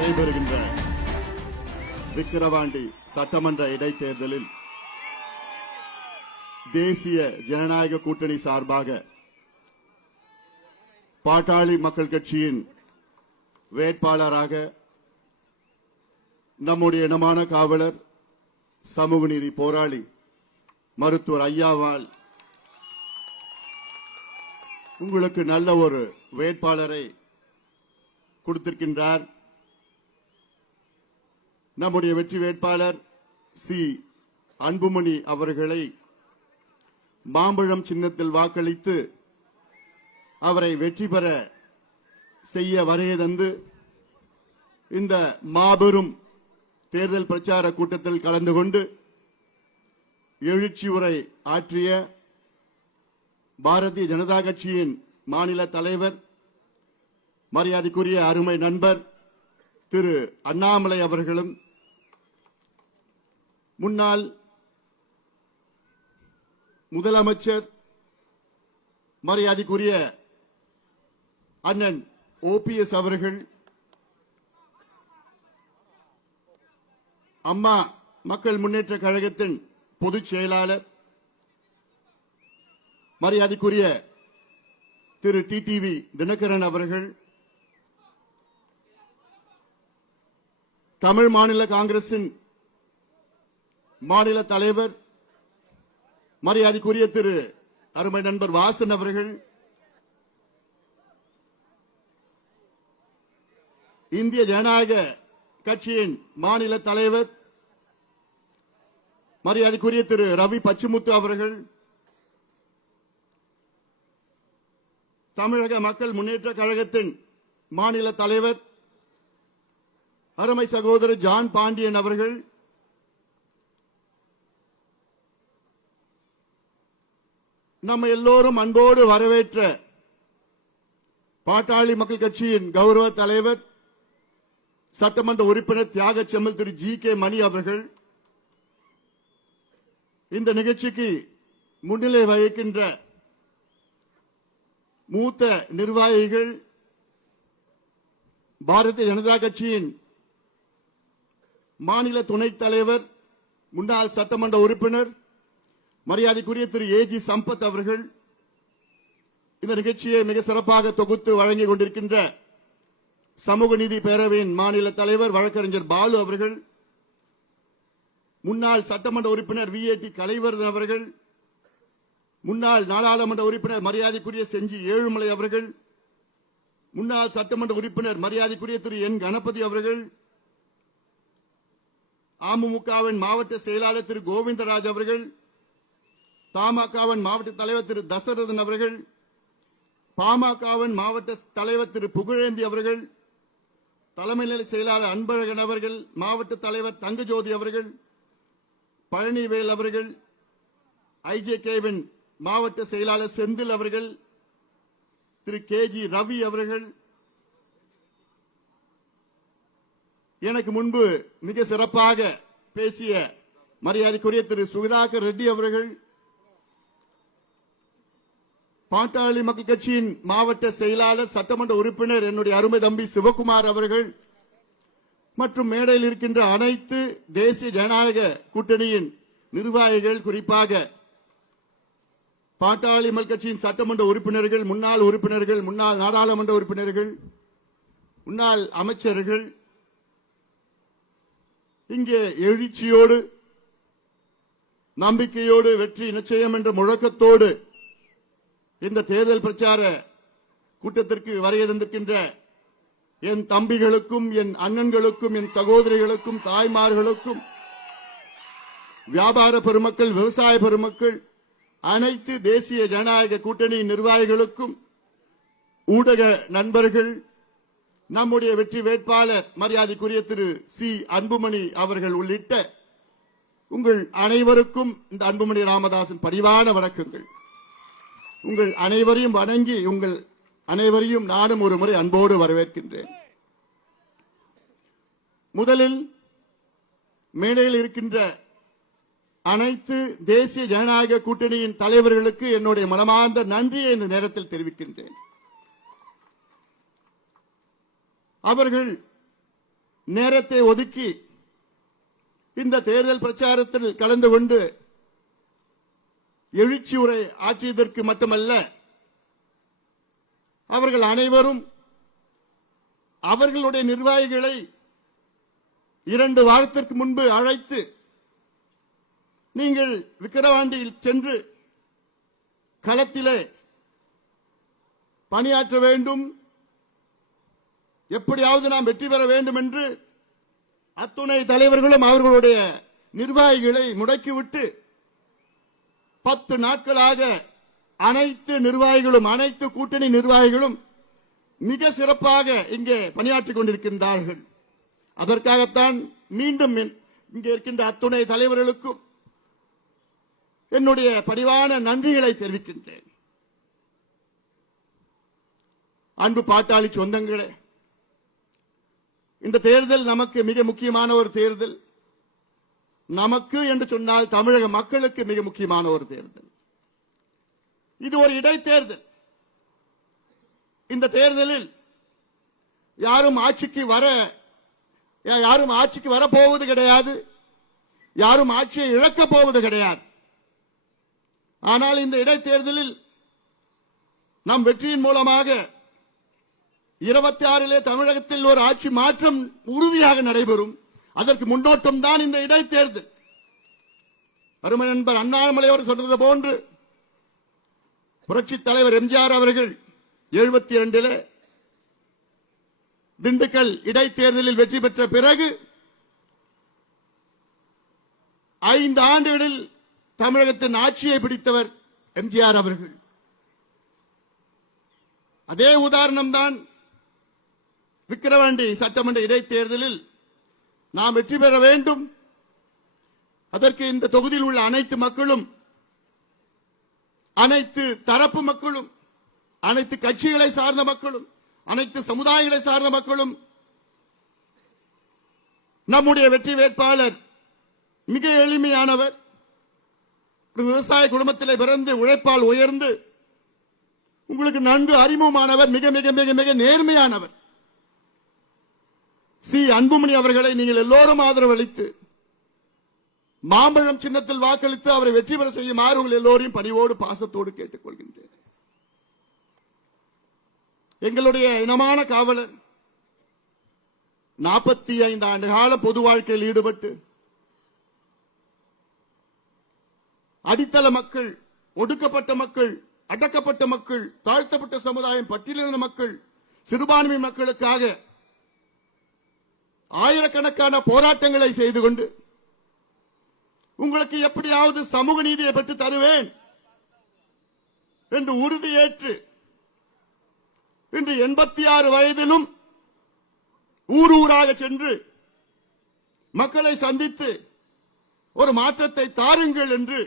நடைபெறுகின்ற விக்கிரவாண்டி சட்டமன்ற இடைத்தேர்தலில் தேசிய ஜனநாயக கூட்டணி சார்பாக பாட்டாளி மக்கள் கட்சியின் வேட்பாளராக நம்முடைய இனமான காவலர் சமூக நீதி போராளி மருத்துவர் ஐயாவால் உங்களுக்கு நல்ல ஒரு வேட்பாளரை கொடுத்திருக்கின்றார். நம்முடைய வெற்றி வேட்பாளர் சி அன்புமணி அவர்களை மாம்பழம் சின்னத்தில் வாக்களித்து அவரை வெற்றி பெற செய்ய வருகை தந்து இந்த மாபெரும் தேர்தல் பிரச்சார கூட்டத்தில் கலந்து கொண்டு எழுச்சி உரை ஆற்றிய பாரதிய ஜனதா கட்சியின் மாநில தலைவர் மரியாதைக்குரிய அருமை நண்பர் திரு அண்ணாமலை அவர்களும், முன்னாள் முதலமைச்சர் மரியாதைக்குரிய அண்ணன் OPS அவர்கள், அம்மா மக்கள் முன்னேற்ற கழகத்தின் பொதுச் செயலாளர் மரியாதைக்குரிய திரு TTV தினகரன் அவர்கள், தமிழ் மாநில காங்கிரசின் மாநில தலைவர் மரியாதைக்குரிய திரு அருமை நண்பர் வாசன் அவர்கள், இந்திய ஜனநாயக கட்சியின் மாநில தலைவர் மரியாதைக்குரிய திரு ரவி பச்சுமுத்து அவர்கள், தமிழக மக்கள் முன்னேற்ற கழகத்தின் மாநில தலைவர் அருமை சகோதரர் ஜான் பாண்டியன் அவர்கள், நம்ம எல்லோரும் அன்போடு வரவேற்ற பாட்டாளி மக்கள் கட்சியின் கௌரவ தலைவர் சட்டமன்ற உறுப்பினர் தியாக செம்மல் திரு GK மணி அவர்கள், இந்த நிகழ்ச்சிக்கு முன்னிலை வகிக்கின்ற மூத்த நிர்வாகிகள், பாரதிய ஜனதா கட்சியின் மாநில துணைத் தலைவர் முன்னாள் சட்டமன்ற உறுப்பினர் மரியாதைக்குரிய திரு AG சம்பத் அவர்கள், இந்த நிகழ்ச்சியை மிக சிறப்பாக தொகுத்து வழங்கிக் கொண்டிருக்கின்ற சமூக நீதி பேரவையின் மாநில தலைவர் வழக்கறிஞர் பாலு அவர்கள், முன்னாள் சட்டமன்ற உறுப்பினர் VAT கலைவர்தன் அவர்கள், முன்னாள் நாடாளுமன்ற உறுப்பினர் மரியாதைக்குரிய செஞ்சி ஏழுமலை அவர்கள், முன்னாள் சட்டமன்ற உறுப்பினர் மரியாதைக்குரிய திரு N கணபதி அவர்கள், அமமுகவின் மாவட்ட செயலாளர் திரு கோவிந்தராஜ் அவர்கள், தமாகவின் மாவட்ட தலைவர் திரு தசரதன் அவர்கள், பாமகவின் மாவட்ட தலைவர் திரு புகழேந்தி அவர்கள், தலைமை நிலை செயலாளர் அன்பழகன் அவர்கள், மாவட்ட தலைவர் தங்கஜோதி அவர்கள், பழனிவேல் அவர்கள், IJKவின் மாவட்ட செயலாளர் செந்தில் அவர்கள், திரு KG ரவி அவர்கள், எனக்கு முன்பு மிக சிறப்பாக பேசிய மரியாதைக்குரிய திரு சுதாகர் ரெட்டி அவர்கள், பாட்டாளி மக்கள் கட்சியின் மாவட்ட செயலாளர் சட்டமன்ற உறுப்பினர் என்னுடைய அருமை தம்பி சிவகுமார் அவர்கள் மற்றும் மேடையில் இருக்கின்ற அனைத்து தேசிய ஜனநாயக கூட்டணியின் நிர்வாகிகள், குறிப்பாக பாட்டாளி மக்கள் கட்சியின் சட்டமன்ற உறுப்பினர்கள், முன்னாள் உறுப்பினர்கள், முன்னாள் நாடாளுமன்ற உறுப்பினர்கள், முன்னாள் அமைச்சர்கள், இங்கே எழுச்சியோடு நம்பிக்கையோடு வெற்றி நிச்சயம் என்ற முழக்கத்தோடு இந்த தேர்தல் பிரச்சார கூட்டத்திற்கு வருகை தந்திருக்கின்ற என் தம்பிகளுக்கும், என் அண்ணன்களுக்கும், என் சகோதரிகளுக்கும், தாய்மார்களுக்கும், வியாபார பெருமக்கள், விவசாய பெருமக்கள், அனைத்து தேசிய ஜனநாயக கூட்டணி நிர்வாகிகளுக்கும், ஊடக நண்பர்கள், நம்முடைய வெற்றி வேட்பாளர் மரியாதைக்குரிய திரு சி அன்புமணி அவர்கள் உள்ளிட்ட உங்கள் அனைவருக்கும் இந்த அன்புமணி ராமதாசின் பணிவான வணக்கங்கள். உங்கள் அனைவரையும் வணங்கி உங்கள் அனைவரையும் நானும் ஒரு முறை அன்போடு வரவேற்கின்றேன். முதலில் மேடையில் இருக்கின்ற அனைத்து தேசிய ஜனநாயக கூட்டணியின் தலைவர்களுக்கு என்னுடைய மனமார்ந்த நன்றியை இந்த நேரத்தில் தெரிவிக்கின்றேன். அவர்கள் நேரத்தை ஒதுக்கி இந்த தேர்தல் பிரச்சாரத்தில் கலந்து கொண்டு எழுச்சி உரை ஆற்றியதற்கு மட்டுமல்ல, அவர்கள் அனைவரும் அவர்களுடைய நிர்வாகிகளை 2 வாரத்திற்கு முன்பு அழைத்து, நீங்கள் விக்கிரவாண்டியில் சென்று களத்திலே பணியாற்ற வேண்டும், எப்படியாவது நாம் வெற்றி பெற வேண்டும் என்று அத்துணை தலைவர்களும் அவர்களுடைய நிர்வாகிகளை முடக்கிவிட்டு 10 நாட்களாக அனைத்து நிர்வாகிகளும், அனைத்து கூட்டணி நிர்வாகிகளும் மிக சிறப்பாக இங்கே பணியாற்றிக் கொண்டிருக்கின்றார்கள். அதற்காகத்தான் மீண்டும் இங்கே இருக்கின்ற அத்துணை தலைவர்களுக்கும் என்னுடைய பணிவான நன்றிகளை தெரிவிக்கின்றேன். அன்பு பாட்டாளி சொந்தங்களே, இந்த தேர்தல் நமக்கு மிக முக்கியமான ஒரு தேர்தல். நமக்கு என்று சொன்னால் தமிழக மக்களுக்கு மிக முக்கியமான ஒரு தேர்தல். இது ஒரு இடைத்தேர்தல். இந்த தேர்தலில் யாரும் ஆட்சிக்கு வரப்போவது கிடையாது, யாரும் ஆட்சியை இழக்கப் போவது கிடையாது. ஆனால் இந்த இடைத்தேர்தலில் நம் வெற்றியின் மூலமாக 26 தமிழகத்தில் ஒரு ஆட்சி மாற்றம் உறுதியாக நடைபெறும். அதற்கு முன்னோட்டம் தான் இந்த இடைத்தேர்தல். அருமை நண்பர் அண்ணாமலை அவர் சொன்னது போன்று புரட்சித் தலைவர் எம்ஜிஆர் அவர்கள் 72 திண்டுக்கல் இடைத்தேர்தலில் வெற்றி பெற்ற பிறகு 5 ஆண்டுகளில் தமிழகத்தின் ஆட்சியை பிடித்தவர் எம்ஜிஆர் அவர்கள். அதே உதாரணம் தான் விக்கிரவாண்டி சட்டமன்ற இடைத்தேர்தலில் நாம் வெற்றி பெற வேண்டும். அதற்கு இந்த தொகுதியில் உள்ள அனைத்து மக்களும், அனைத்து தரப்பு மக்களும், அனைத்து கட்சிகளை சார்ந்த மக்களும், அனைத்து சமுதாயங்களை சார்ந்த மக்களும் நம்முடைய வெற்றி வேட்பாளர் மிக எளிமையானவர், விவசாய குடும்பத்திலே பிறந்து உழைப்பால் உயர்ந்து உங்களுக்கு நன்கு அறிமுகமானவர், மிக மிக மிக மிக நேர்மையானவர் சி அன்புமணி அவர்களை நீங்கள் எல்லோரும் ஆதரவளித்து மாம்பழம் சின்னத்தில் வாக்களித்து அவரை வெற்றி பெற செய்யுமாறு உங்கள் எல்லோரையும் பணிவோடு பாசத்தோடு கேட்டுக் கொள்கின்றேன். எங்களுடைய இனமான காவலர் 45 ஆண்டு கால பொது வாழ்க்கையில் ஈடுபட்டு அடித்தள மக்கள், ஒடுக்கப்பட்ட மக்கள், அடக்கப்பட்ட மக்கள், தாழ்த்தப்பட்ட சமுதாயம், பட்டியலின மக்கள், சிறுபான்மை மக்களுக்காக ஆயிரக்கணக்கான போராட்டங்களை செய்து கொண்டு உங்களுக்கு எப்படியாவது சமூக நீதியை பெற்று தருவேன் என்று உறுதியேற்று இன்று 86 வயதிலும் ஊர் ஊராக சென்று மக்களை சந்தித்து ஒரு மாற்றத்தை தாருங்கள் என்று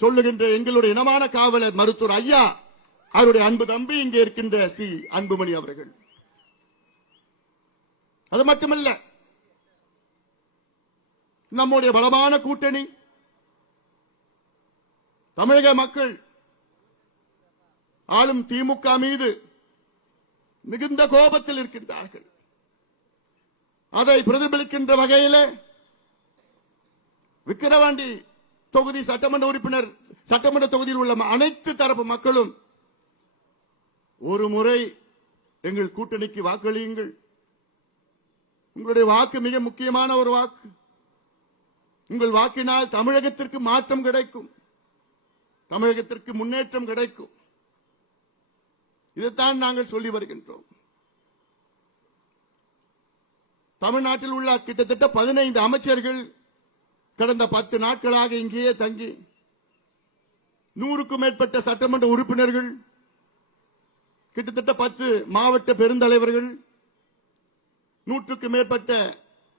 சொல்லுகின்ற எங்களுடைய இனமான காவலர் மருத்துவர் ஐயா அவருடைய அன்பு தம்பி இங்கே இருக்கின்ற சி அன்புமணி அவர்கள். அது மட்டுமல்ல, நம்முடைய பலமான கூட்டணி தமிழக மக்கள் ஆளும் திமுக மீது மிகுந்த கோபத்தில் இருக்கின்றார்கள். அதை பிரதிபலிக்கின்ற வகையில் விக்கிரவாண்டி தொகுதி சட்டமன்ற உறுப்பினர், சட்டமன்ற தொகுதியில் உள்ள அனைத்து தரப்பு மக்களும் ஒரு முறை எங்கள் கூட்டணிக்கு வாக்களியுங்கள். உங்களுடைய வாக்கு மிக முக்கியமான ஒரு வாக்கு. உங்கள் வாக்கினால் தமிழகத்திற்கு மாற்றம் கிடைக்கும், தமிழகத்திற்கு முன்னேற்றம் கிடைக்கும். இதைத்தான் நாங்கள் சொல்லி வருகின்றோம். தமிழ்நாட்டில் உள்ள கிட்டத்தட்ட 15 அமைச்சர்கள் கடந்த 10 நாட்களாக இங்கேயே தங்கி 100க்கும் மேற்பட்ட சட்டமன்ற உறுப்பினர்கள், கிட்டத்தட்ட 10 மாவட்ட பெருந்தலைவர்கள், 100க்கும் மேற்பட்ட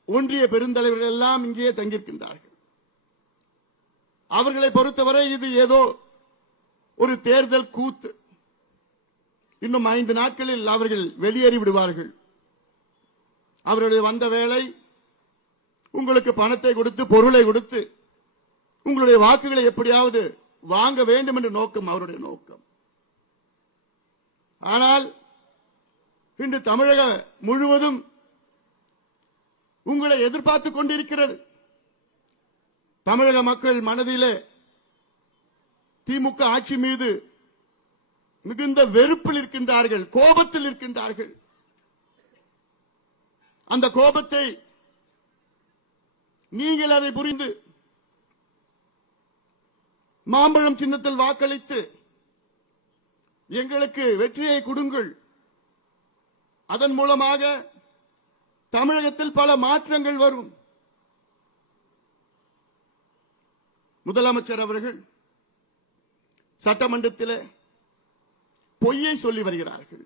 ஒன்றிய பெருந்தலைவர்கள் எல்லாம் இங்கே தங்கியிருக்கின்றார்கள். அவர்களை பொறுத்தவரை இது ஏதோ ஒரு தேர்தல் கூத்து. இன்னும் 5 நாட்களில் அவர்கள் வெளியேறி விடுவார்கள். அவர்களுடைய வந்த வேளை உங்களுக்கு பணத்தை கொடுத்து, பொருளை கொடுத்து உங்களுடைய வாக்குகளை எப்படியாவது வாங்க வேண்டும் என்ற நோக்கம் அவருடைய நோக்கம். ஆனால் இன்று தமிழக முழுவதும் உங்களை எதிர்பார்த்துக் கொண்டிருக்கிறது. தமிழக மக்கள் மனதிலே திமுக ஆட்சி மீது மிகுந்த வெறுப்பில் இருக்கின்றார்கள், கோபத்தில் இருக்கின்றார்கள். அந்த கோபத்தை நீங்கள் அதை புரிந்து மாம்பழம் சின்னத்தில் வாக்களித்து எங்களுக்கு வெற்றியை கொடுங்கள். அதன் மூலமாக தமிழகத்தில் பல மாற்றங்கள் வரும். முதலமைச்சர் அவர்கள் சட்டமன்றத்தில் பொய்யை சொல்லி வருகிறார்கள்.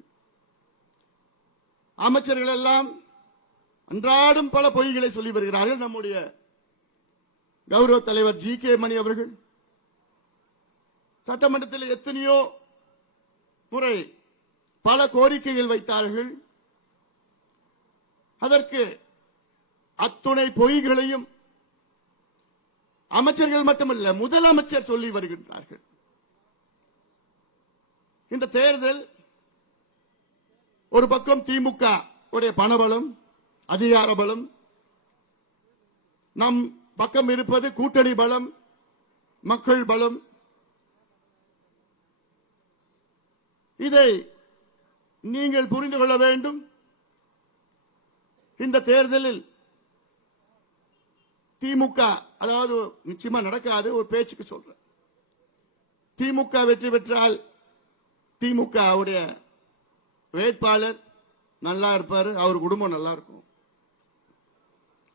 அமைச்சர்கள் எல்லாம் அன்றாடம் பல பொய்களை சொல்லி வருகிறார்கள். நம்முடைய கௌரவ தலைவர் ஜி.கே. மணி அவர்கள் சட்டமன்றத்தில் எத்தனையோ முறை பல கோரிக்கைகள் வைத்தார்கள். அதற்கு அத்துணை பொய்களையும் அமைச்சர்கள் மட்டுமல்ல, முதலமைச்சர் சொல்லி வருகின்றார்கள். இந்த தேர்தல் ஒரு பக்கம் திமுக உடைய பணபலம், அதிகார பலம், நம் பக்கம் இருப்பது கூட்டணி பலம், மக்கள் பலம். இதை நீங்கள் புரிந்து கொள்ள வேண்டும். இந்த தேர்தலில் திமுக, அதாவது நிச்சயமா நடக்காது, ஒரு பேச்சுக்கு சொல்றேன், திமுக வெற்றி பெற்றால் திமுக உடைய வேட்பாளர் நல்லா இருப்பாரு, அவர் குடும்பம் நல்லா இருக்கும்.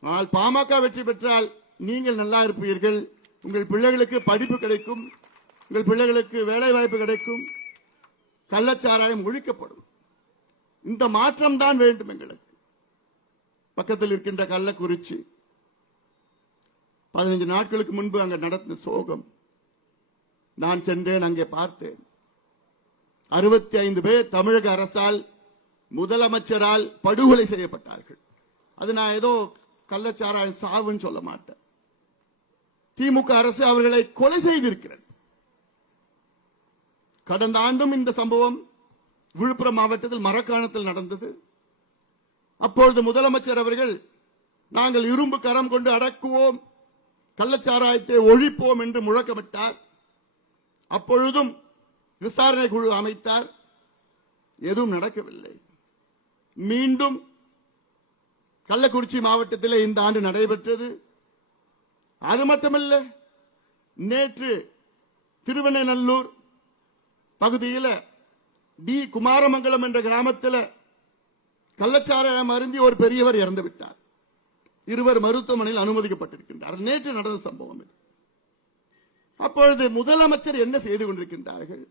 ஆனால் பாமக வெற்றி பெற்றால் நீங்கள் நல்லா இருப்பீர்கள், உங்கள் பிள்ளைகளுக்கு படிப்பு கிடைக்கும், உங்கள் பிள்ளைகளுக்கு வேலை வாய்ப்பு கிடைக்கும், கள்ளச்சாராயம் ஒழிக்கப்படும். இந்த மாற்றம் தான் வேண்டும் எங்களுக்கு. பக்கத்தில் இருக்கின்ற கள்ளக்குறிச்சி 15 நாட்களுக்கு முன்பு அங்க நடந்த சோகம் நான் சென்றேன், அங்கே பார்த்தேன். 65 பேர் தமிழக அரசால், முதலமைச்சரால் படுகொலை செய்யப்பட்டார்கள். அது நான் ஏதோ கள்ளச்சாராய சாவுன்னு சொல்ல மாட்டேன். திமுக அரசு அவர்களை கொலை செய்திருக்கிறது. கடந்த ஆண்டும் இந்த சம்பவம் விழுப்புரம் மாவட்டத்தில் மரக்காணத்தில் நடந்தது. அப்பொழுது முதலமைச்சர் அவர்கள் நாங்கள் இரும்பு கரம் கொண்டு அடக்குவோம், கள்ளச்சாராயத்தை ஒழிப்போம் என்று முழக்கமிட்டார். அப்பொழுதும் விசாரணை குழு அமைத்தார், எதுவும் நடக்கவில்லை. மீண்டும் கள்ளக்குறிச்சி மாவட்டத்தில் இந்த ஆண்டு நடைபெற்றது. அது மட்டுமல்ல, நேற்று திருவெண்ணநல்லூர் பகுதியில் டி குமாரமங்கலம் என்ற கிராமத்தில் கள்ளச்சாராயம் அருந்தி ஒரு பெரியவர் இறந்து விட்டார். 2 மருத்துவமனையில் அனுமதிக்கப்பட்டிருக்கின்றார். நேற்று நடந்த சம்பவம் இது. அப்பொழுது முதலமைச்சர் என்ன செய்து கொண்டிருக்கின்றார்கள்,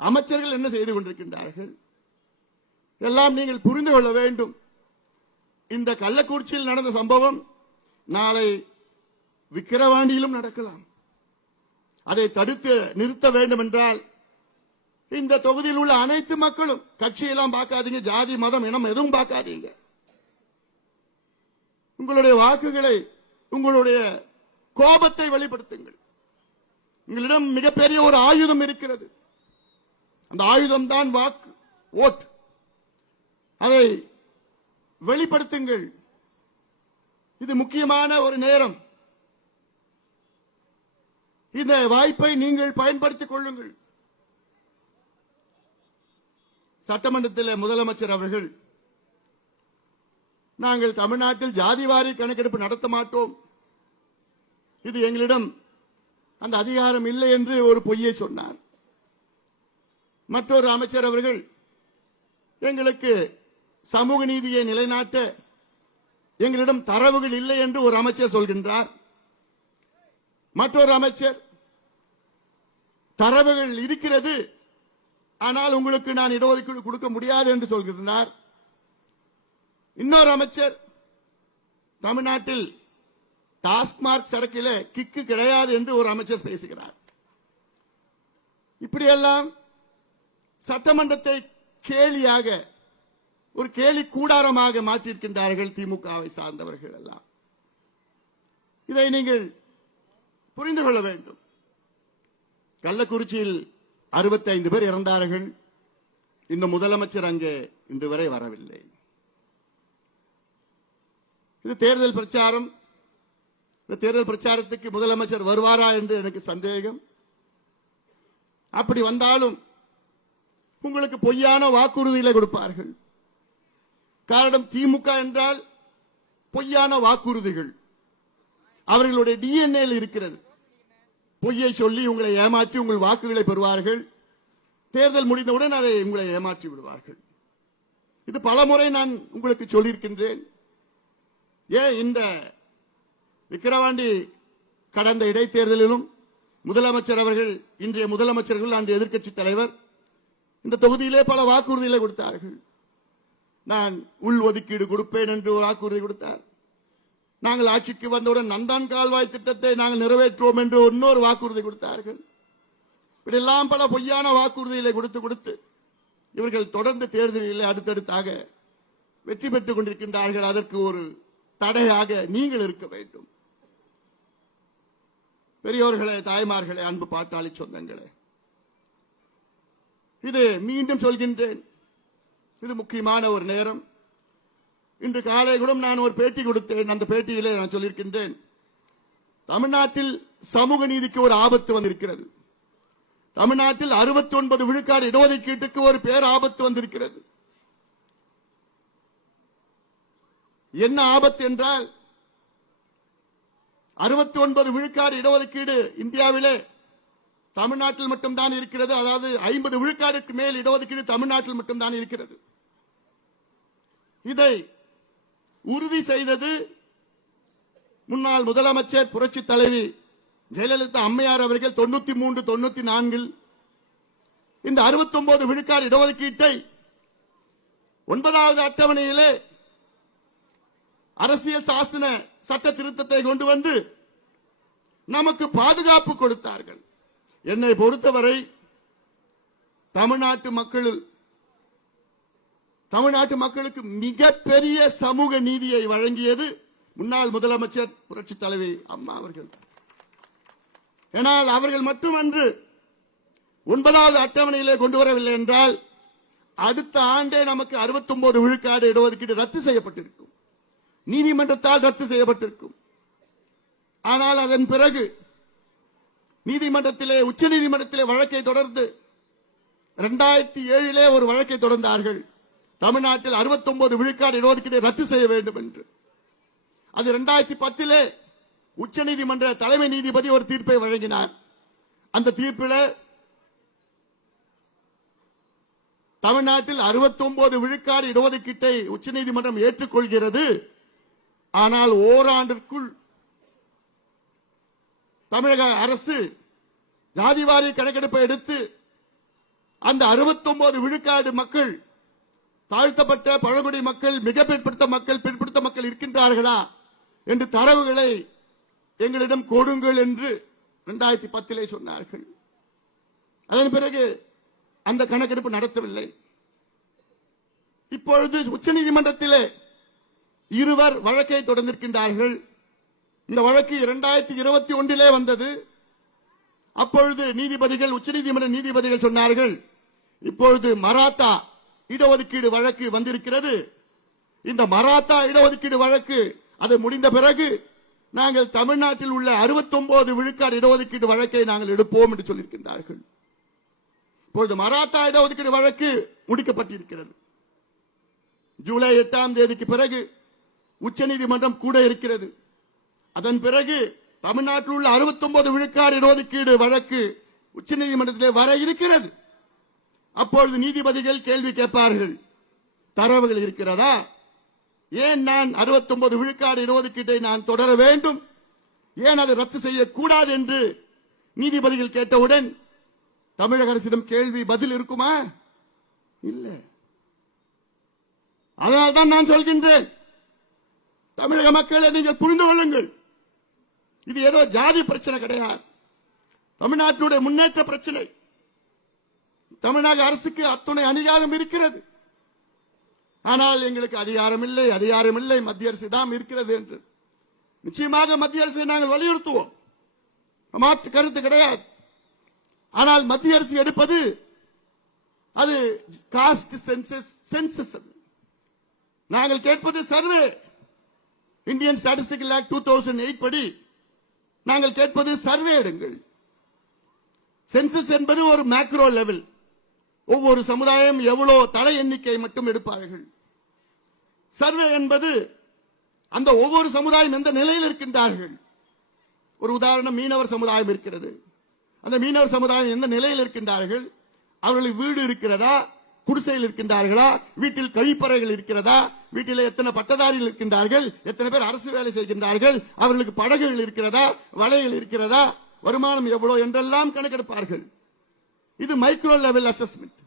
அமைச்சர்கள் என்ன செய்து கொண்டிருக்கின்றார்கள், எல்லாம் நீங்கள் புரிந்து கொள்ள வேண்டும். இந்த கள்ளக்குறிச்சியில் நடந்த சம்பவம் நாளை விக்கிரவாண்டியிலும் நடக்கலாம். அதை தடுத்து நிறுத்த வேண்டும் என்றால் இந்த தொகுதியில் உள்ள அனைத்து மக்களும், கட்சியெல்லாம் பார்க்காதீங்க, ஜாதி மதம் இனம் எதுவும் பார்க்காதீங்க, உங்களுடைய வாக்குகளை, உங்களுடைய கோபத்தை வெளிப்படுத்துங்கள். உங்களிடம் மிகப்பெரிய ஒரு ஆயுதம் இருக்கிறது. அந்த ஆயுதம் தான் வாக்கு, ஓட். அதை வெளிப்படுத்துங்கள். இது முக்கியமான ஒரு நேரம். இந்த வாய்ப்பை நீங்கள் பயன்படுத்திக் கொள்ளுங்கள். சட்டமன்றத்தில் முதலமைச்சர் அவர்கள் நாங்கள் தமிழ்நாட்டில் ஜாதிவாரி கணக்கெடுப்பு நடத்த மாட்டோம், இது எங்களிடம் அந்த அதிகாரம் இல்லை என்று ஒரு பொய்யை சொன்னார். மற்றொரு அமைச்சர் அவர்கள் எங்களுக்கு சமூக நீதியை நிலைநாட்ட எங்களிடம் தரவுகள் இல்லை என்று ஒரு அமைச்சர் சொல்கின்றார். மற்றொரு அமைச்சர் தரவுகள் இருக்கிறது, ஆனால் உங்களுக்கு நான் இடஒதுக்கீடு கொடுக்க முடியாது என்று சொல்கிறார். இன்னொரு அமைச்சர் தமிழ்நாட்டில் டாஸ்மார்க் சரக்கில் கிக்கு கிடையாது என்று ஒரு அமைச்சர் பேசுகிறார். இப்படியெல்லாம் சட்டமன்றத்தை கேலியாக, ஒரு கேலி கூடாரமாக மாற்றியிருக்கின்றார்கள் திமுகவை சார்ந்தவர்கள் எல்லாம். இதை நீங்கள் புரிந்து கொள்ள வேண்டும். கள்ளக்குறிச்சியில் 65 பேர் இறந்தார்கள். இன்னும் முதலமைச்சர் அங்கே இன்று வரை வரவில்லை. இது தேர்தல் பிரச்சாரம். இந்த தேர்தல் பிரச்சாரத்துக்கு முதலமைச்சர் வருவாரா என்று எனக்கு சந்தேகம். அப்படி வந்தாலும் உங்களுக்கு பொய்யான வாக்குறுதிகளை கொடுப்பார்கள். காரணம், திமுக என்றால் பொய்யான வாக்குறுதிகள் அவர்களுடைய டிஎன்ஏ இருக்கிறது. பொய்யை சொல்லி உங்களை ஏமாற்றி உங்கள் வாக்குகளை பெறுவார்கள். தேர்தல் முடிந்தவுடன் அதை உங்களை ஏமாற்றி விடுவார்கள். இது பலமுறை நான் உங்களுக்கு சொல்லியிருக்கின்றேன். ஏன் இந்த விக்கிரவாண்டி கடந்த இடைத்தேர்தலிலும் முதலமைச்சர் அவர்கள், இன்றைய முதலமைச்சர்கள், அன்றைய எதிர்க்கட்சி தலைவர் இந்த தொகுதியிலே பல வாக்குறுதிகளை கொடுத்தார்கள். நான் உள் ஒதுக்கீடு கொடுப்பேன் என்று ஒரு வாக்குறுதி கொடுத்தார். நாங்கள் ஆட்சிக்கு வந்தவுடன் நந்தான் கால்வாய் திட்டத்தை நாங்கள் நிறைவேற்றுவோம் என்று இன்னொரு வாக்குறுதி கொடுத்தார்கள். இப்படியெல்லாம் பல பொய்யான வாக்குறுதிகளை கொடுத்து இவர்கள் தொடர்ந்து தேர்தலில் அடுத்தடுத்தாக வெற்றி பெற்றுக் கொண்டிருக்கின்றார்கள். அதற்கு ஒரு தடையாக நீங்கள் இருக்க வேண்டும். பெரியோர்களே, தாய்மார்களே, அன்பு பாட்டாளி சொந்தங்களே, இது மீண்டும் சொல்கின்றேன், இது முக்கியமான ஒரு நேரம். இன்று காலை கூட நான் ஒரு பேட்டி கொடுத்தேன். அந்த பேட்டியிலே நான் சொல்லியிருக்கின்றேன், தமிழ்நாட்டில் சமூக நீதிக்கு ஒரு ஆபத்து வந்திருக்கிறது. தமிழ்நாட்டில் 69 விழுக்காடு இடஒதுக்கீட்டுக்கு ஒரு பேர் ஆபத்து வந்திருக்கிறது. என்ன ஆபத்து என்றால், 69 விழுக்காடு இடஒதுக்கீடு இந்தியாவிலே தமிழ்நாட்டில் மட்டும்தான் இருக்கிறது. அதாவது 50 விழுக்காடுக்கு மேல் இடஒதுக்கீடு தமிழ்நாட்டில் மட்டும்தான் இருக்கிறது. இதை உறுதி செய்தது முன்னாள் முதலமைச்சர் புரட்சி தலைவி ஜெயலலிதா அம்மையார் அவர்கள் 93, 94 இந்த 69 விழுக்காடு இடஒதுக்கீட்டை 9வது அட்டவணையிலே அரசியல் சாசன சட்ட திருத்தத்தை கொண்டு வந்து நமக்கு பாதுகாப்பு கொடுத்தார்கள். என்னை பொறுத்தவரை தமிழ்நாட்டு மக்களுக்கு மிகப்பெரிய சமூக நீதியை வழங்கியது முன்னாள் முதலமைச்சர் புரட்சி தலைவி அம்மா அவர்கள். ஏனால் அவர்கள் மட்டுமன்று 9வது அட்டவணையிலே கொண்டு வரவில்லை என்றால் அடுத்த ஆண்டே நமக்கு 69 விழுக்காடு இடஒதுக்கீடு ரத்து செய்யப்பட்டிருக்கும், நீதிமன்றத்தால் ரத்து செய்யப்பட்டிருக்கும். ஆனால் அதன் பிறகு நீதிமன்றத்திலே, உச்ச நீதிமன்றத்திலே வழக்கை தொடர்ந்து 2007 ஒரு வழக்கை தொடர்ந்தார்கள். தமிழ்நாட்டில் 69 விழுக்காடு இடஒதுக்கீட்டை ரத்து செய்ய வேண்டும் என்று. அது 2010 உச்ச நீதிமன்ற தலைமை நீதிபதி ஒரு தீர்ப்பை வழங்கினார். அந்த தீர்ப்பில் தமிழ்நாட்டில் 69 விழுக்காடு இடஒதுக்கீட்டை உச்ச நீதிமன்றம் ஏற்றுக்கொள்கிறது. ஆனால் ஓராண்டிற்குள் தமிழக அரசு ஜாதிவாரி கணக்கெடுப்பை எடுத்து அந்த 69 விழுக்காடு மக்கள், தாழ்த்தப்பட்ட பழங்குடி மக்கள், மிக பிற்படுத்த மக்கள் இருக்கின்றார்களா என்று தரவுகளை எங்களிடம் கொடுங்கள் என்று 2010 சொன்னார்கள். அதன் பிறகு அந்த கணக்கெடுப்பு நடத்தவில்லை. இப்பொழுது உச்சநீதிமன்றத்திலே இருவர் வழக்கை தொடர்ந்திருக்கின்றார்கள். இந்த வழக்கு 2021 வந்தது. அப்பொழுது நீதிபதிகள், உச்சநீதிமன்ற நீதிபதிகள் சொன்னார்கள், இப்பொழுது மராத்தா இடஒதுக்கீடு வழக்கு வந்திருக்கிறது. இந்த மராத்தா இடஒதுக்கீடு வழக்கு அது முடிந்த பிறகு நாங்கள் தமிழ்நாட்டில் உள்ள 69 விழுக்காடு இடஒதுக்கீடு வழக்கை நாங்கள் எடுப்போம் என்று சொல்லியிருக்கின்றார்கள். இப்பொழுது மராத்தா இடஒதுக்கீடு வழக்கு முடிக்கப்பட்டிருக்கிறது. ஜூலை 8ஆம் தேதிக்கு பிறகு உச்சநீதிமன்றம் கூட இருக்கிறது. அதன் பிறகு தமிழ்நாட்டில் உள்ள 69 விழுக்காடு இடஒதுக்கீடு வழக்கு உச்சநீதிமன்றத்திலே வர இருக்கிறது. அப்பொழுது நீதிபதிகள் கேள்வி கேட்பார்கள், தரவுகள் இருக்கிறதா? ஏன் நான் 69 விழுக்காடு இடஒதுக்கீட்டை நான் தொடர வேண்டும், ஏன் அதை ரத்து செய்யக்கூடாது என்று நீதிபதிகள் கேட்டவுடன் தமிழக அரசிடம் கேள்வி பதில் இருக்குமா? இல்லை. அதனால்தான் நான் சொல்கின்றேன், தமிழக மக்களை நீங்கள் புரிந்து கொள்ளுங்கள். இது ஏதோ ஜாதி பிரச்சனை கிடையாது, தமிழ்நாட்டுடைய முன்னேற்ற பிரச்சனை. தமிழக அரசுக்கு அத்துணை அதிகாரம் இருக்கிறது. ஆனால் எங்களுக்கு அதிகாரம் இல்லை, மத்திய அரசு தான் இருக்கிறது என்று நிச்சயமாக மத்திய அரசை நாங்கள் வலியுறுத்துவோம், மாற்று கருத்து கிடையாது. ஆனால் மத்திய அரசு எடுப்பது அது காஸ்ட் சென்சஸ். நாங்கள் கேட்பது சர்வே. இந்தியன் ஸ்டாட்டிஸ்டிக்கல் ஆக்ட் 2008 படி நாங்கள் கேட்பது சர்வே எடுங்கள். சென்சஸ் என்பது ஒரு மேக்ரோ லெவல். ஒவ்வொரு சமுதாயம் எவ்வளவு தலை எண்ணிக்கை மட்டும் எடுப்பார்கள். சர்வே என்பது அந்த ஒவ்வொரு சமுதாயம் எந்த நிலையில் இருக்கின்றார்கள். ஒரு உதாரணம், மீனவர் சமுதாயம் இருக்கிறது. அந்த மீனவர் சமுதாயம் எந்த நிலையில் இருக்கின்றார்கள், அவர்களுக்கு வீடு இருக்கிறதா, குடிசையில் இருக்கின்றார்களா, வீட்டில் கழிப்பறைகள் இருக்கிறதா, வீட்டில் எத்தனை பட்டதாரிகள் இருக்கின்றார்கள், எத்தனை பேர் அரசு வேலை செய்கின்றார்கள், அவர்களுக்கு படகுகள் இருக்கிறதா, வலைகள் இருக்கிறதா, வருமானம் எவ்வளவு என்றெல்லாம் கணக்கெடுப்பார்கள். இது மைக்ரோ லெவல் அசஸ்மெண்ட்.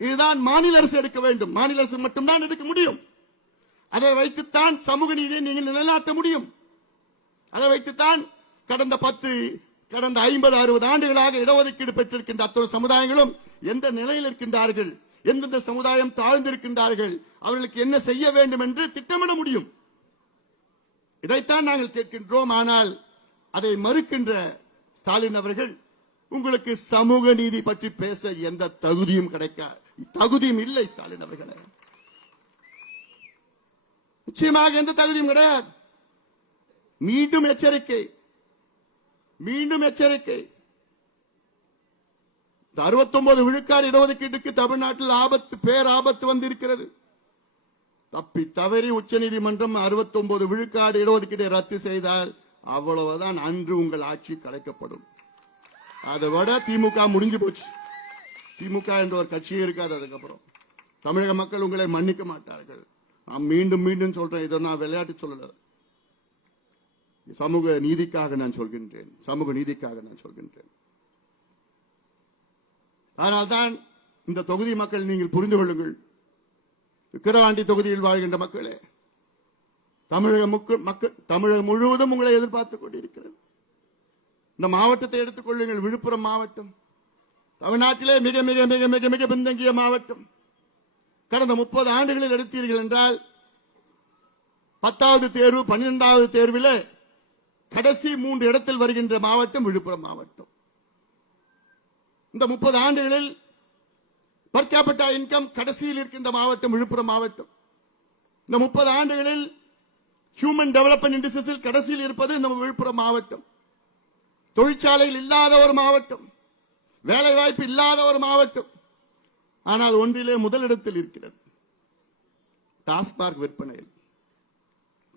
இதுதான் மாநில அரசு எடுக்க வேண்டும். மாநில அரசு மட்டும்தான் எடுக்க முடியும். அதை வைத்துத்தான் சமூக நீதியை நீங்கள் நிலைநாட்ட முடியும். அதை வைத்துத்தான் கடந்த 50, 60 ஆண்டுகளாக இடஒதுக்கீடு பெற்றிருக்கின்ற அத்தனை சமுதாயங்களும் எந்த நிலையில் இருக்கின்றார்கள், எந்தெந்த சமுதாயம் தாழ்ந்திருக்கின்றார்கள், அவர்களுக்கு என்ன செய்ய வேண்டும் என்று திட்டமிட முடியும். இதைத்தான் நாங்கள் கேட்கின்றோம். ஆனால் அதை மறுக்கின்ற ஸ்டாலின் அவர்கள், உங்களுக்கு சமூக நீதி பற்றி பேச எந்த தகுதியும் தகுதியும் இல்லை ஸ்டாலின் அவர்களே. நிச்சயமாக எந்த தகுதியும் கிடையாது. மீண்டும் எச்சரிக்கை, மீண்டும் எச்சரிக்கை. 69 விழுக்காடு இடஒதுக்கீட்டுக்கு தமிழ்நாட்டில் பேராபத்து வந்திருக்கிறது. தப்பி தவறி உச்சநீதிமன்றம் 69 விழுக்காடு இடஒதுக்கீட்டை ரத்து செய்தால் அவ்வளவுதான், அன்று உங்கள் ஆட்சி கலைக்கப்படும். அதை விட திமுக முடிஞ்சு போச்சு. திமுக என்ற ஒரு கட்சியே இருக்காது. அதுக்கப்புறம் தமிழக மக்கள் உங்களை மன்னிக்க மாட்டார்கள். நான் மீண்டும் மீண்டும் சொல்றேன், இதை நான் விளையாட்டு சொல்லல, சமூக நீதிக்காக நான் சொல்கின்றேன். சமூக நீதிக்காக நான் சொல்கின்றேன். அதனால்தான் இந்த தொகுதி மக்கள் நீங்கள் புரிந்து கொள்ளுங்கள். விக்கிரவாண்டி தொகுதியில் வாழ்கின்ற மக்களே, தமிழகம் முழுவதும் உங்களை எதிர்பார்த்துக் கொண்டிருக்கிறது. இந்த மாவட்டத்தை எடுத்துக் கொள்ளுங்கள். விழுப்புரம் மாவட்டம் தமிழ்நாட்டிலே மிக மிக மிக மிக மிக பின்தங்கிய மாவட்டம். கடந்த 30 ஆண்டுகளில் எடுத்தீர்கள் என்றால் 10வது தேர்வு 12வது தேர்வில் கடைசி 3 இடத்தில் வருகின்ற மாவட்டம் விழுப்புரம் மாவட்டம். இந்த 30 ஆண்டுகளில் பர் கேபிட்டா இன்கம் கடைசியில் இருக்கின்ற மாவட்டம் விழுப்புரம் மாவட்டம். இந்த 30 ஆண்டுகளில் ஹியூமன் டெவலப்மெண்ட் இண்டஸ்ட்ரீஸில் கடைசியில் இருப்பது இந்த விழுப்புரம் மாவட்டம். தொழிற்சாலையில் இல்லாத ஒரு மாவட்டம், வேலை வாய்ப்பு இல்லாத ஒரு மாவட்டம். ஆனால் ஒன்றிலே முதலிடத்தில் இருக்கிறது. டாஸ்மாக் விற்பனையில்,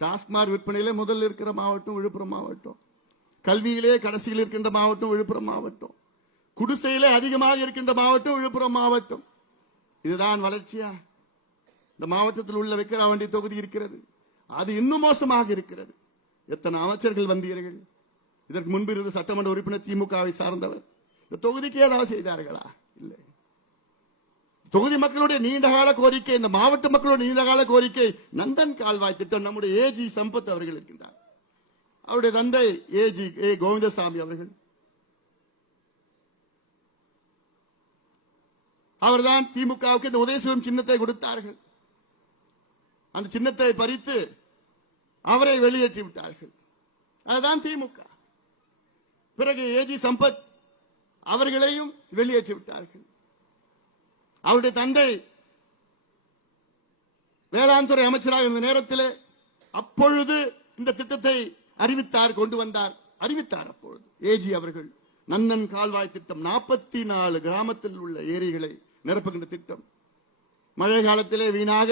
டாஸ்மாக் விற்பனையிலே முதலில் இருக்கிற மாவட்டம் விழுப்புரம் மாவட்டம். கல்வியிலே கடைசியில் இருக்கின்ற மாவட்டம் விழுப்புரம் மாவட்டம். குடிசையிலே அதிகமாக இருக்கின்ற மாவட்டம் விழுப்புரம் மாவட்டம். இதுதான் வளர்ச்சியா? இந்த மாவட்டத்தில் உள்ள விக்கிரவாண்டி தொகுதி இருக்கிறது, அது இன்னும் மோசமாக இருக்கிறது. எத்தனை அமைச்சர்கள் வந்தீர்கள். இதற்கு முன்பு இருந்த சட்டமன்ற உறுப்பினர் திமுகவை சார்ந்தவர். இந்த தொகுதிக்கு ஏதாவது செய்தார்களா? இல்லை. தொகுதி மக்களுடைய நீண்டகால கோரிக்கை, இந்த மாவட்ட மக்களுடைய நீண்டகால கோரிக்கை நந்தன் கால்வாய் திட்டம். நம்முடைய ஏஜி சம்பத் அவர்கள் இருக்கின்றார். அவருடைய தந்தை ஏஜி கோவிந்தசாமி அவர்கள், அவர்தான் திமுகவுக்கு இந்த உதயசிவம் சின்னத்தை கொடுத்தார்கள். அந்த சின்னத்தை பறித்து அவரை வெளியேற்றி விட்டார்கள். அதுதான் திமுக. பிறகு ஏஜி சம்பத் அவர்களையும் வெளியேற்றி விட்டார்கள். அவருடைய தந்தை வேளாண் துறை அமைச்சராக இருந்த நேரத்தில் அப்பொழுது இந்த திட்டத்தை கொண்டு வந்தார், அறிவித்தார். அப்பொழுது ஏஜி அவர்கள் நந்தன் கால்வாய் திட்டம், 44 கிராமத்தில் உள்ள ஏரிகளை நிரப்புகின்ற திட்டம். மழை காலத்திலே வீணாக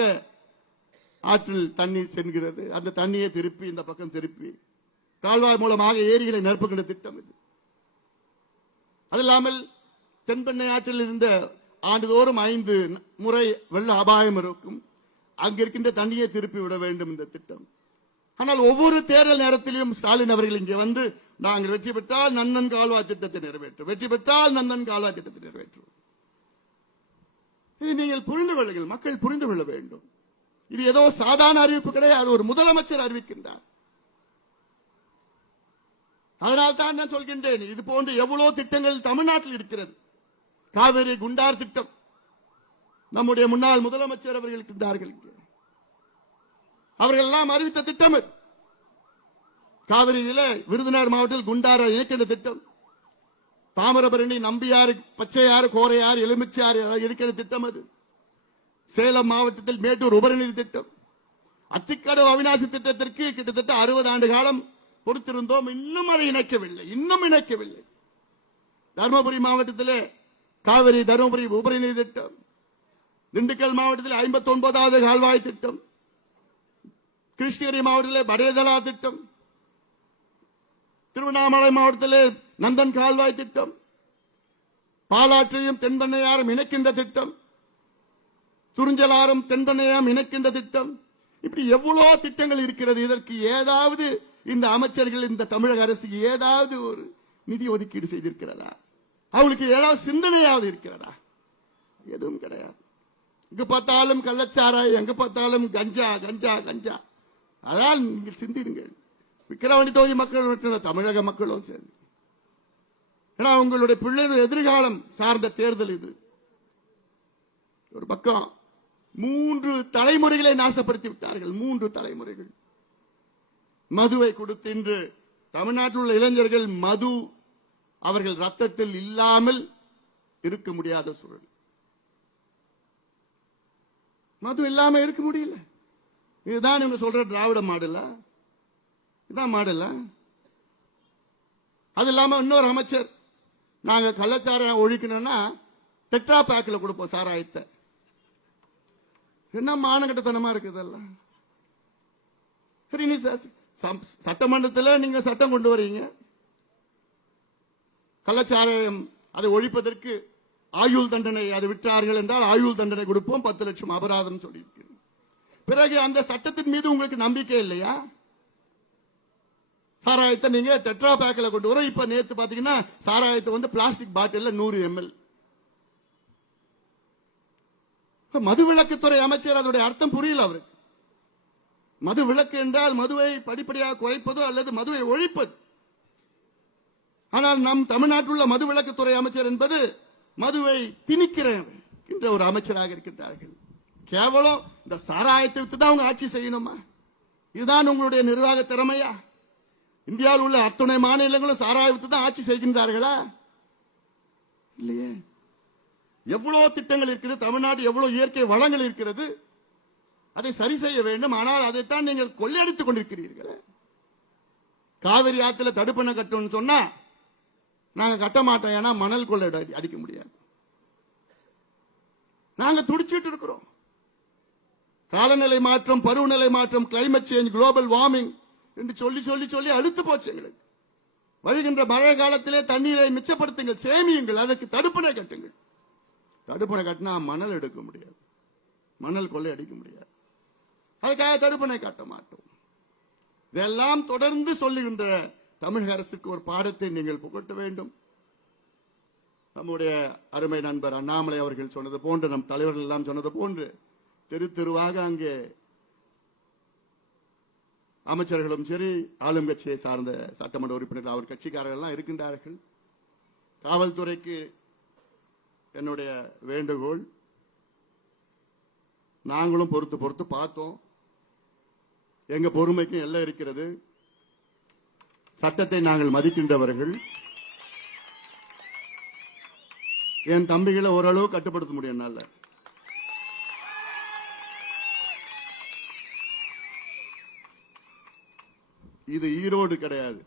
ஆற்றில் தண்ணீர் செல்கிறது. அந்த தண்ணியை திருப்பி இந்த பக்கம் திருப்பி கால்வாய் மூலமாக ஏரிகளை நிரப்புகின்ற திட்டம் இது. அது இல்லாமல் தென்பெண்ணை ஆற்றில் இருந்த ஆண்டுதோறும் 5 முறை வெள்ள அபாயம் இருக்கும். அங்கிருக்கின்ற தண்ணியை திருப்பி விட வேண்டும் இந்த திட்டம். ஆனால் ஒவ்வொரு தேர்தல் நேரத்திலும் ஸ்டாலின் அவர்கள் இங்கே வந்து, நாங்கள் வெற்றி பெற்றால் நந்தன் கால்வாய் திட்டத்தை நிறைவேற்றும், வெற்றி பெற்றால் நந்தன் கால்வாய் திட்டத்தை நிறைவேற்றும். இது நீங்கள் புரிந்து கொள்ளுங்கள், மக்கள் புரிந்து கொள்ள வேண்டும். இது ஏதோ சாதாரண அறிவிப்பு கிடையாது, ஒரு முதலமைச்சர் அறிவிக்கின்றார். அதனால் தான் நான் சொல்கின்றேன், இது போன்ற எவ்வளவு திட்டங்கள் தமிழ்நாட்டில் இருக்கிறது. காவிரி குண்டார் திட்டம், நம்முடைய முன்னாள் முதலமைச்சர் அவர்கள் இருக்கின்றார்கள். அவர்கள் எல்லாம் அறிவித்த திட்டம். காவிரியில விருதுநகர் மாவட்டத்தில் குண்டாரை இணைக்கின்ற திட்டம், தாமிரபரணி, நம்பியாறு, பச்சையாறு, கோரையாறு, எலுமிச்சாறு இருக்கிற திட்டம். அது சேலம் மாவட்டத்தில் மேட்டூர் உபரிநீர் திட்டம், அத்திக்கடவு அவிநாசி திட்டத்திற்கு கிட்டத்தட்ட 60 ஆண்டு காலம் பொறுத்திருந்தோம். இன்னும் அதை இணைக்கவில்லை. தருமபுரி மாவட்டத்திலே காவிரி தருமபுரி உபரிநீர் திட்டம், திண்டுக்கல் மாவட்டத்தில் 59வது கால்வாய் திட்டம், கிருஷ்ணகிரி மாவட்டத்தில் படேதலா திட்டம், திருவண்ணாமலை மாவட்டத்திலே நந்தன் கால்வாய் திட்டம், பாலாற்றையும் தென்பண்ணையாரும் இணைக்கின்ற திட்டம், துறிஞ்சலாரும் தென்பண்ணையாரும் இணைக்கின்ற திட்டம், இப்படி எவ்வளவு திட்டங்கள் இருக்கிறது. இதற்கு ஏதாவது இந்த அமைச்சர்கள், இந்த தமிழக அரசு ஏதாவது ஒரு நிதி ஒதுக்கீடு செய்திருக்கிறதா? அவளுக்கு ஏதாவது சிந்தனையாவது இருக்கிறதா? எதுவும் கிடையாது. எங்க பார்த்தாலும் கள்ளச்சாராய், எங்க பார்த்தாலும் கஞ்சா கஞ்சா கஞ்சா. அதனால் நீங்கள் சிந்திருங்கள். விக்கிரவாண்டி தொகுதி மக்கள் மட்டும் தமிழக மக்களும் சரி. ஏன்னா உங்களுடைய பிள்ளைகள் எதிர்காலம் சார்ந்த தேர்தல் இது. ஒரு பக்கம் 3 தலைமுறைகளை நாசப்படுத்தி விட்டார்கள். 3 தலைமுறைகள் மதுவை கொடுத்து இன்று தமிழ்நாட்டில் உள்ள இளைஞர்கள் மது அவர்கள் ரத்தத்தில் இல்லாமல் இருக்க முடியாத சூழல். மது இல்லாம இருக்க முடியல. இதுதான் இவங்க சொல்ற திராவிட மாடலா? இதான் மாடலா? அது இல்லாம இன்னொரு அமைச்சர், நாங்க கள்ளச்சாராயம் ஒழிக்கணும்னா டெட்ரா பேக்ல கொடுப்போம் சாராயத்தை. என்ன மானகட்டத்தனமா இருக்குதெல்லாம். சரி, நீ சட்டமன்றத்தில் நீங்க சட்டம் கொண்டு வரீங்க, கள்ளச்சாராயம் அதை ஒழிப்பதற்கு ஆயுள் தண்டனை, அது விட்டார்கள் என்றால் ஆயுள் தண்டனை கொடுப்போம், 10 லட்சம் அபராதம் சொல்லியிருக்கு. பிறகு அந்த சட்டத்தின் மீது உங்களுக்கு நம்பிக்கை இல்லையா? சாராயத்தை நீங்க டெட்ரா பேக்ல கொண்டு வர. இப்ப நேத்து பாத்தீங்கன்னா சாராயத்தை வந்து பிளாஸ்டிக் பாட்டில் 100 ml. மதுவிலக்குத்துறை அமைச்சர் அதோட அர்த்தம் புரியல அவருக்கு. மது விலக்கு என்றால் மதுவை படிப்படியாக குறைப்பது அல்லது மதுவை ஒழிப்பது. ஆனால் நம் தமிழ்நாட்டில் உள்ள மதுவிலக்குத்துறை அமைச்சர் என்பது மதுவை திணிக்கின்ற ஒரு அமைச்சராக இருக்கின்றார்கள். கேவலம் இந்த சாராயத்தை விட்டு தான் அவங்க ஆட்சி செய்யணுமா? இதுதான் உங்களுடைய நிர்வாக திறமையா? இந்தியாவில் உள்ள அத்துணை மாநிலங்களும் சாராயத்தை தான் ஆட்சி செய்கின்றார்களா? இல்லையே. எவ்வளவு திட்டங்கள் இருக்கிறது, தமிழ்நாடு எவ்வளவு இயற்கை வளங்கள் இருக்கிறது, அதை சரி செய்ய வேண்டும். ஆனால் அதைத்தான் நீங்கள் கொள்ளையடித்துக் கொண்டிருக்கிறீர்கள். காவிரி ஆற்றுல தடுப்பணை கட்டணும்னு சொன்னா நாங்க கட்ட மாட்டோம், ஏன்னா மணல் கொள்ளை அடிக்க முடியாது. நாங்க துடிச்சிட்டு இருக்கிறோம். காலநிலை மாற்றம், பருவநிலை மாற்றம், கிளைமேட் சேஞ்ச், குளோபல் வார்மிங் என்று சொல்லி சொல்லி சொல்லி அழுத்து போச்சு எங்களுக்கு. வருகின்ற மழை காலத்திலே தண்ணீரை மிச்சப்படுத்துங்கள், சேமியுங்கள், அதற்கு தடுப்பணை கட்டுங்கள். தடுப்பணை கட்டினா மணல் எடுக்க முடியாது, மணல் கொள்ளை அடிக்க முடியாது. அதுக்காக தடுப்பணை கட்ட மாட்டோம். இதெல்லாம் தொடர்ந்து சொல்லுகின்ற தமிழக அரசுக்கு ஒரு பாடத்தை நீங்கள் புகட்ட வேண்டும். நம்முடைய அருமை நண்பர் அண்ணாமலை அவர்கள் சொன்னது போன்று, நம் தலைவர்கள் எல்லாம் சொன்னது போன்று, தெரு தெருவாக அங்கே அமைச்சர்களும் சரி, ஆளும் கட்சியை சார்ந்த சட்டமன்ற உறுப்பினர்கள், அவர் கட்சிக்காரர்கள் எல்லாம் இருக்கின்றார்கள். காவல்துறைக்கு என்னுடைய வேண்டுகோள், நாங்களும் பொறுத்து பொறுத்து பார்த்தோம். எங்க பொறுமைக்கும் எல்லாம் இருக்கிறது. சட்டத்தை நாங்கள் மதிக்கின்றவர்கள். என் தம்பிகளை ஓரளவு கட்டுப்படுத்த முடியும் என்னால. இது ஈரோடு கிடையாது,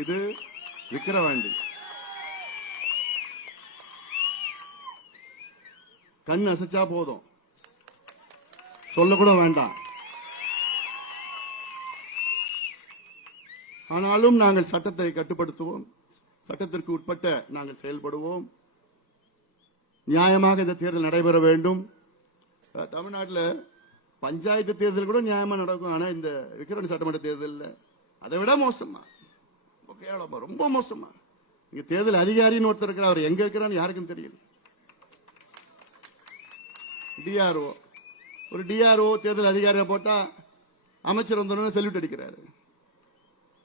இது விக்கிரவாண்டி. கண் அசைச்சா போதும், சொல்லக்கூட வேண்டாம். ஆனாலும் நாங்கள் சட்டத்தை கட்டுப்படுத்துவோம், சட்டத்திற்கு உட்பட்ட நாங்கள் செயல்படுவோம். நியாயமாக இந்த தேர்தல் நடைபெற வேண்டும். தமிழ்நாட்டில் பஞ்சாயத்து தேர்தல் கூட நியாயமா நடக்கும். ஆனா இந்த விக்கிரவாண்டி சட்டமன்ற தேர்தலில் அதை விட மோசமா, கேவலமா, ரொம்ப மோசமா. இங்க தேர்தல் அதிகாரின்னு ஒருத்தர் இருக்கிறார், அவர் எங்க இருக்கிறான்னு யாருக்கும் தெரியல. டிஆர்ஓ, ஒரு டிஆர்ஓ தேர்தல் அதிகாரியா போட்டா அமைச்சர் வந்தோன்னு செல்யூட் அடிக்கிறாரு.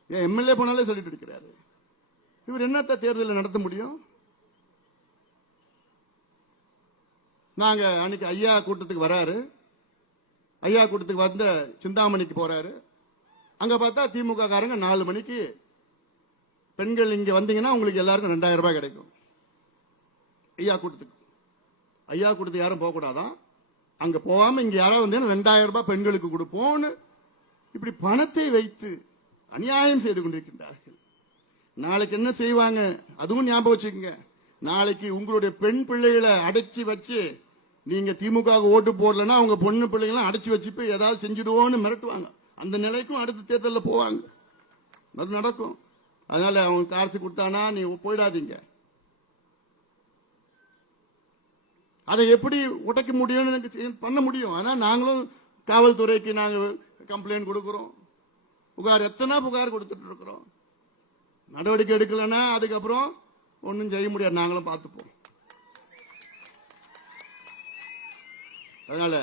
ஏன் எம்எல்ஏ போனாலே செல்யூட் அடிக்கிறாரு. இவர் என்னத்த தேர்தலில் நடத்த முடியும்? நாங்க அன்னைக்கு ஐயா கூட்டத்துக்கு வராரு, ஐயா கூட்டத்துக்கு வந்த சிந்தாமணிக்கு போறாரு. அங்க பார்த்தா திமுக காரங்க 4 மணிக்கு பெண்கள் இங்க வந்தீங்கன்னா உங்களுக்கு எல்லாருக்கும் 2000 ரூபாய் கிடைக்கும். ஐயா கூட்டத்துக்கு யாரும் போக கூடாதான். அங்க போகாம இங்க யாராவது வந்து 2000 ரூபாய் பெண்களுக்கு கொடுப்போம்னு இப்படி பணத்தை வைத்து அநியாயம் செய்து கொண்டிருக்கின்றார்கள். நாளைக்கு என்ன செய்வாங்க அதுவும் ஞாபகம் வச்சுக்கோங்க. நாளைக்கு உங்களுடைய பெண் பிள்ளைகளை அடைச்சி வச்சு நீங்க திமுக ஓட்டு போடலன்னா அவங்க பொண்ணு பிள்ளைகளை அடைச்சி வச்சு போய் ஏதாவது செஞ்சிடுவோன்னு மிரட்டுவாங்க. அந்த நிலைக்கும் அடுத்த தேர்தலில் போவாங்க. அது நடக்கும். அதனால அவங்க காசு கொடுத்தானா நீ போயிடாதீங்க. அதை எப்படி உடைக்க முடியும்னு பண்ண முடியும். ஆனா நாங்களும் காவல்துறைக்கு நாங்க கம்ப்ளைண்ட் கொடுக்கிறோம். எத்தனை புகார் கொடுத்துட்டு இருக்கிறோம். நடவடிக்கை எடுக்கலன்னா அதுக்கப்புறம் ஒன்னும் செய்ய முடியாது. நாங்களும் பார்த்துப்போம். அதனால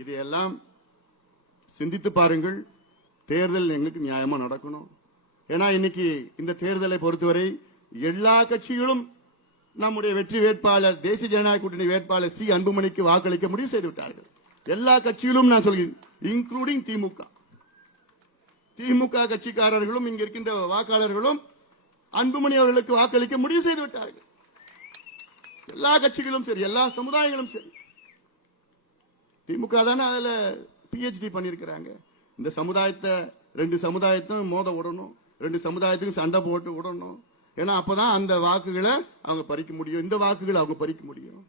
இதையெல்லாம் சிந்தித்து பாருங்கள். தேர்தல் எங்களுக்கு நியாயமா நடக்கணும். ஏன்னா இன்னைக்கு இந்த தேர்தலை பொறுத்தவரை எல்லா கட்சிகளும் நம்முடைய வெற்றி வேட்பாளர் தேசிய ஜனநாயக கூட்டணி வேட்பாளர் சி அன்புமணிக்கு வாக்களிக்க முடிவு செய்து விட்டார்கள். எல்லா கட்சியிலும் நான் சொல்கிறேன், இன்க்ளூடிங் திமுக. திமுக கட்சிக்காரர்களும் இங்க இருக்கின்ற வாக்காளர்களும் அன்புமணி அவர்களுக்கு வாக்களிக்க முடிவு செய்து விட்டார்கள். எல்லா கட்சிகளும் சரி, எல்லா சமுதாயங்களும் சரி. திமுக தானே அதுல PhD பண்ணிருக்கிறாங்க. இந்த சமுதாயத்தை 2 சமுதாயத்தையும் மோத விடணும், 2 சமுதாயத்துக்கும் சண்டை போட்டு விடணும். ஏன்னா அப்பதான் அந்த வாக்குகளை அவங்க பறிக்க முடியும், இந்த வாக்குகளை அவங்க பறிக்க முடியும்.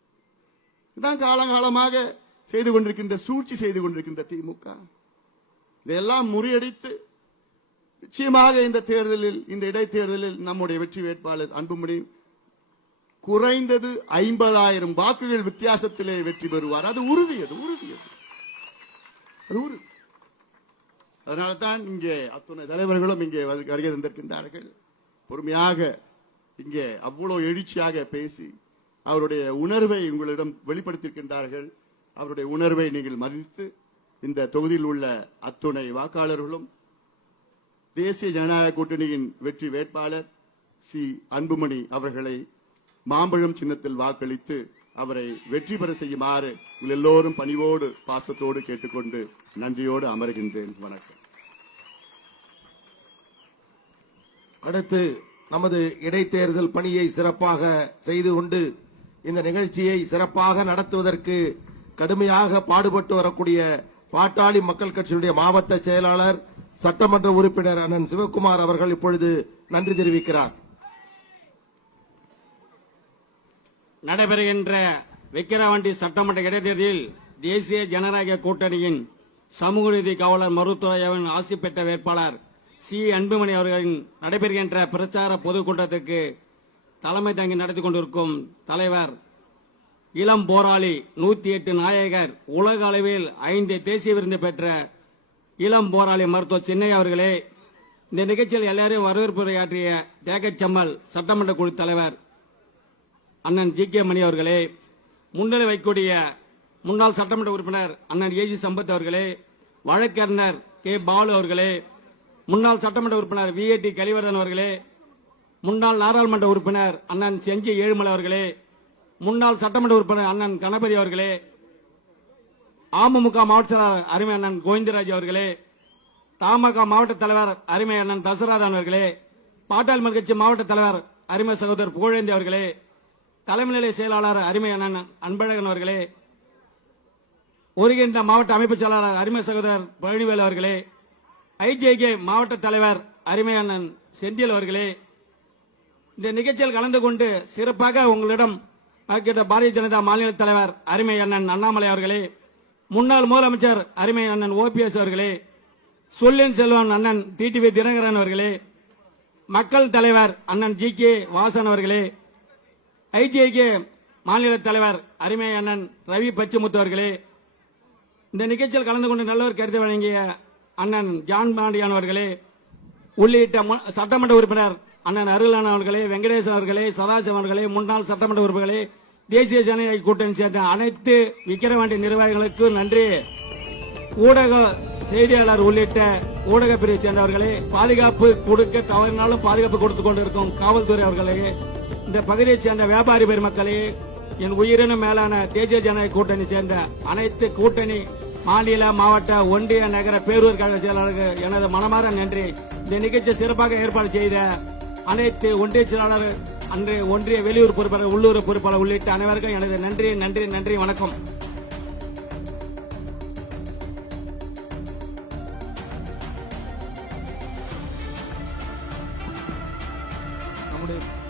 இதான் காலகாலமாக செய்து கொண்டிருக்கின்ற சூழ்ச்சி செய்து கொண்டிருக்கின்ற திமுக. இதெல்லாம் முறியடித்து நிச்சயமாக இந்த தேர்தலில், இந்த இடைத்தேர்தலில் நம்முடைய வெற்றி வேட்பாளர் அன்புமணி குறைந்தது 50,000 வாக்குகள் வித்தியாசத்திலே வெற்றி பெறுவார். அது உறுதி. அதனால தான் இங்கே அத்துணை தலைவர்களும் இங்கே வருகை தந்திருக்கின்றார்கள். பொறுமையாக இங்கே அவ்வளவு எழுச்சியாக பேசி அவருடைய உணர்வை உங்களிடம் வெளிப்படுத்தியிருக்கின்றார்கள். அவருடைய உணர்வை நீங்கள் மதித்து இந்த தொகுதியில் உள்ள அத்துணை வாக்காளர்களும் தேசிய ஜனநாயக கூட்டணியின் வெற்றி வேட்பாளர் சி அன்புமணி அவர்களை மாம்பழம் சின்னத்தில் வாக்களித்து அவரை வெற்றி பெற செய்யுமாறு உங்கள் எல்லோரும் பணிவோடு பாசத்தோடு கேட்டுக்கொண்டு நன்றியோடு அமர்கின்றேன். வணக்கம். அடுத்து நமது இடைத்தேர்தல் பணியை சிறப்பாக செய்து கொண்டு இந்த நிகழ்ச்சியை சிறப்பாக நடத்துவதற்கு கடுமையாக பாடுபட்டு வரக்கூடிய பாட்டாளி மக்கள் கட்சியினுடைய மாவட்ட செயலாளர் சட்டமன்ற உறுப்பினர் அண்ணன் சிவக்குமார் அவர்கள் இப்பொழுது நன்றி தெரிவிக்கிறார். நடைபெறுகின்ற விக்கிரவாண்டி சட்டமன்ற இடைத்தேர்தலில் தேசிய ஜனநாயக கூட்டணியின் சமூக நீதி காவலர் மருத்துவ ஆசி பெற்ற வேட்பாளர் சி அன்புமணி அவர்களின் நடைபெறுகின்ற பிரச்சார பொதுக்கூட்டத்துக்கு தலைமை தாங்கி நடத்தி கொண்டிருக்கும் தலைவர் இளம் போராளி 108 நாயகர் உலக அளவில் 5 தேசிய விருது பெற்ற இளம் போராளி மருத்துவ சின்னையா அவர்களே, இந்த நிகழ்ச்சியில் எல்லாரையும் வரவேற்புரையாற்றிய தேகச்சம்மல் சட்டமன்ற குழு தலைவர் அண்ணன் GK மணி அவர்களே, முன்னிலை வைக்கக்கூடிய முன்னாள் சட்டமன்ற உறுப்பினர் அண்ணன் AG சம்பத் அவர்களே, வழக்கறிஞர் K பாலு அவர்களே, முன்னாள் சட்டமன்ற உறுப்பினர் VAT கலிவர்தன் அவர்களே, முன்னாள் நாடாளுமன்ற உறுப்பினர் அண்ணன் செஞ்சி ஏழுமலை அவர்களே, முன்னாள் சட்டமன்ற உறுப்பினர் அண்ணன் கணபதி அவர்களே, அமமுக மாவட்ட செயலாளர் அருமை அண்ணன் கோவிந்தராஜ் அவர்களே, தமாக மாவட்ட தலைவர் அருமை அண்ணன் தசராதன் அவர்களே, பாட்டாளி மக்கள் கட்சி மாவட்ட தலைவர் அருமை சகோதரர் புகழேந்தி அவர்களே, தலைமை நிலைய செயலாளர் அருமை அண்ணன் அன்பழகன் அவர்களே, ஒருங்கிணைந்த மாவட்ட அமைப்பு செயலாளர் அருமை சகோதரர் பழனிவேல் அவர்களே, IJK மாவட்ட தலைவர் அருமை அண்ணன் செந்தில் அவர்களே, இந்த நிகழ்ச்சியில் கலந்து கொண்டு சிறப்பாக உங்களிடம் பாரதிய ஜனதா மாநில தலைவர் அருமை அண்ணன் அண்ணாமலை அவர்களே, முன்னாள் முதலமைச்சர் அருமை அண்ணன் OPS அவர்களே, சொல்லின் செல்வன் அண்ணன் TTV தினகரன் அவர்களே, மக்கள் தலைவர் அண்ணன் GK வாசன் அவர்களே, IJK மாநில தலைவர் அருமை அண்ணன் ரவி பச்சமுத்து அவர்களே, இந்த நிகழ்ச்சியில் கலந்து கொண்டு நல்லவர் கருத்து வழங்கிய அண்ணன் ஜான் பாண்டியான் அவர்களே, உள்ளிட்ட சட்டமன்ற உறுப்பினர் அண்ணன் அருளான அவர்களே, வெங்கடேசன் அவர்களே, சதாசிவம் அவர்களே, முன்னாள் சட்டமன்ற உறுப்பினர்களே, தேசிய ஜனநாயக கூட்டணி சேர்ந்த அனைத்து விக்கிரவாண்டி நிர்வாகிகளுக்கு நன்றி. ஊடக செய்தியாளர் உள்ளிட்ட ஊடக பிரிவை சேர்ந்தவர்களே, பாதுகாப்பு கொடுக்க தவறினாலும் பாதுகாப்பு கொடுத்துக் கொண்டிருக்கும் காவல்துறை அவர்களே, இந்த பகுதியை சேர்ந்த வியாபாரி பெருமக்களே, என் உயிரினும் மேலான தேசிய ஜனநாயக கூட்டணி சேர்ந்த அனைத்து கூட்டணி மாநில மாவட்ட ஒன்றிய நகர பேரூர் கழக செயலாளருக்கு எனது மனமார நன்றி. இந்த நிகழ்ச்சி சிறப்பாக ஏற்பாடு செய்த அனைத்து ஒன்றிய செயலாளர், அன்றைய ஒன்றிய வெளியூர் பொறுப்பாளர், உள்ளூர் பொறுப்பாளர் உள்ளிட்ட அனைவருக்கும் எனது நன்றி. வணக்கம். முடியும்.